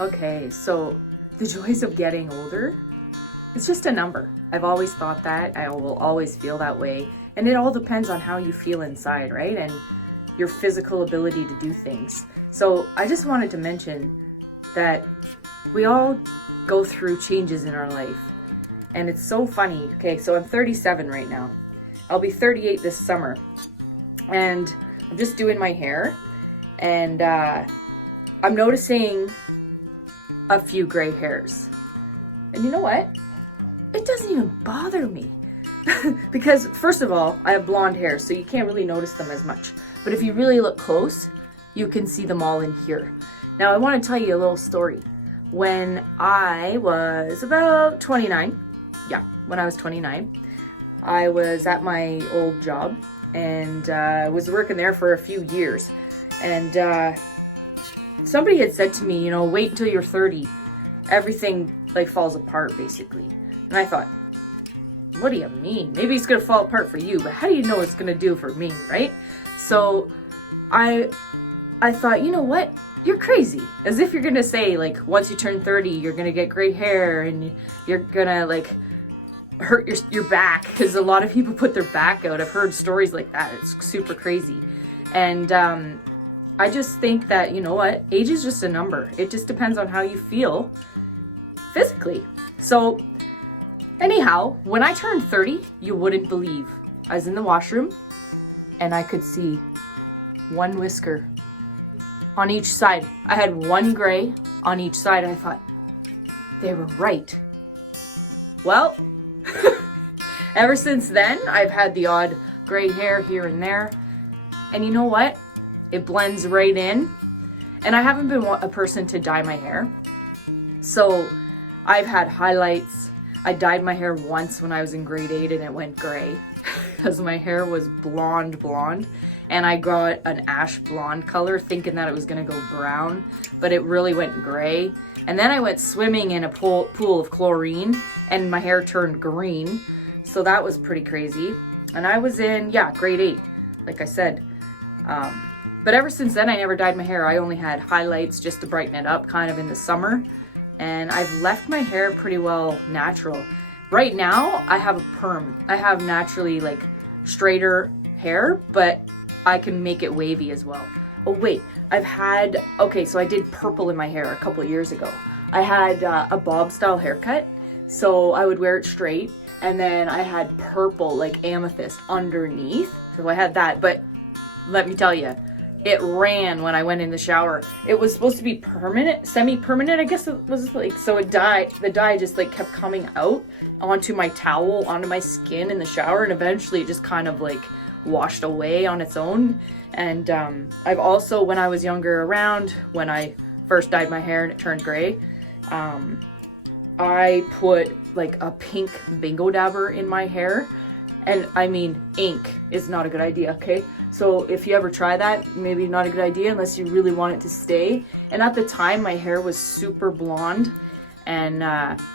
Okay, so the joys of getting older, it's just a number. I've always thought that. I will always feel that way. And it all depends on how you feel inside, right? And your physical ability to do things. So I just wanted to mention that we all go through changes in our life. And it's so funny. Okay, so I'm 37 right now. I'll be 38 this summer. And I'm just doing my hair. And I'm noticing a few gray hairs. And you know what? It doesn't even bother me. Because first of all, I have blonde hair, so you can't really notice them as much. But if you really look close, you can see them all in here. Now, I want to tell you a little story. When I was about 29, when I was 29, I was at my old job and was working there for a few years. And somebody had said to me, you know, wait until you're 30. Everything like falls apart basically. And I thought, what do you mean? Maybe it's gonna fall apart for you, but how do you know it's gonna do for me, right? So I thought, you know what? You're crazy. As if you're gonna say like once you turn 30, you're gonna get gray hair and you're gonna like hurt your back, because a lot of people put their back out. I've heard stories like that. It's super crazy. And I just think that, you know what? Age is just a number. It just depends on how you feel physically. So anyhow, when I turned 30, you wouldn't believe. I was in the washroom and I could see one whisker on each side. I had one gray on each side. I thought, they were right. Well, ever since then, I've had the odd gray hair here and there. And you know what? It blends right in. And I haven't been a person to dye my hair. So I've had highlights. I dyed my hair once when I was in grade 8 and it went gray because my hair was blonde. And I got an ash blonde color thinking that it was gonna go brown, but it really went gray. And then I went swimming in a pool of chlorine and my hair turned green. So that was pretty crazy. And I was in, grade 8, like I said. But ever since then, I never dyed my hair. I only had highlights just to brighten it up kind of in the summer. And I've left my hair pretty well natural. Right now, I have a perm. I have naturally like straighter hair, but I can make it wavy as well. Oh wait, so I did purple in my hair a couple of years ago. I had a bob style haircut, so I would wear it straight, and then I had purple like amethyst underneath. So I had that, but let me tell you, it ran when I went in the shower. It was supposed to be permanent, semi-permanent, I guess it was like, so the dye just like kept coming out onto my towel, onto my skin in the shower, and eventually it just kind of like washed away on its own. And I've also, when I was younger around, when I first dyed my hair and it turned gray, I put like a pink bingo dabber in my hair. And I mean, ink is not a good idea, okay? So if you ever try that, maybe not a good idea unless you really want it to stay. And at the time, my hair was super blonde and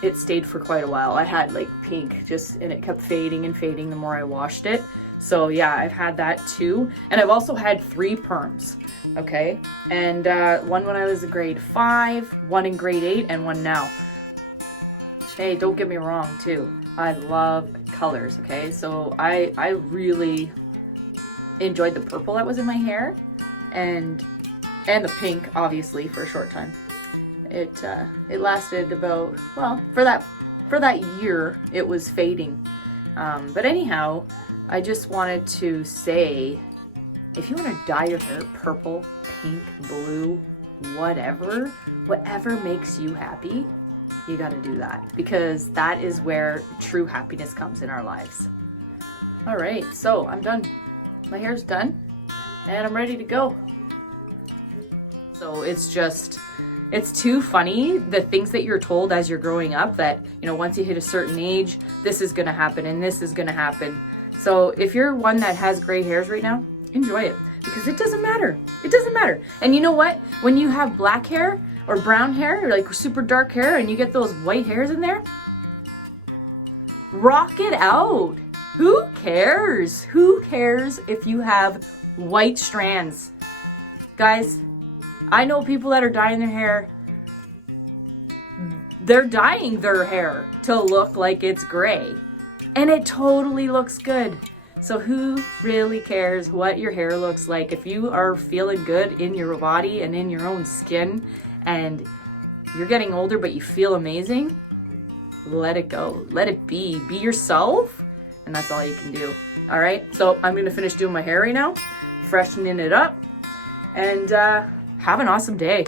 it stayed for quite a while. I had like pink and it kept fading and fading the more I washed it. So yeah, I've had that too. And I've also had 3 perms, okay? And one when I was in grade 5, one in grade 8, and one now. Hey, don't get me wrong too. I love colors, okay? So I really enjoyed the purple that was in my hair and the pink, obviously, for a short time. It lasted about, well, for that year, it was fading. But anyhow, I just wanted to say, if you want to dye your hair purple, pink, blue, whatever makes you happy, you got to do that, because that is where true happiness comes in our lives. All right, so I'm done. My hair's done and I'm ready to go. So it's too funny, the things that you're told as you're growing up, that, you know, once you hit a certain age, this is going to happen and this is going to happen. So if you're one that has gray hairs right now, enjoy it, because it doesn't matter. It doesn't matter. And you know what? When you have black hair or brown hair or like super dark hair and you get those white hairs in there, rock it out. Who cares? Who cares if you have white strands? Guys, I know people that are dyeing their hair they're dyeing their hair to look like it's gray. And it totally looks good. So who really cares what your hair looks like? If you are feeling good in your body and in your own skin and you're getting older but you feel amazing, let it go. Let it be. Be yourself, and that's all you can do. All right? So I'm going to finish doing my hair right now, freshening it up, and have an awesome day.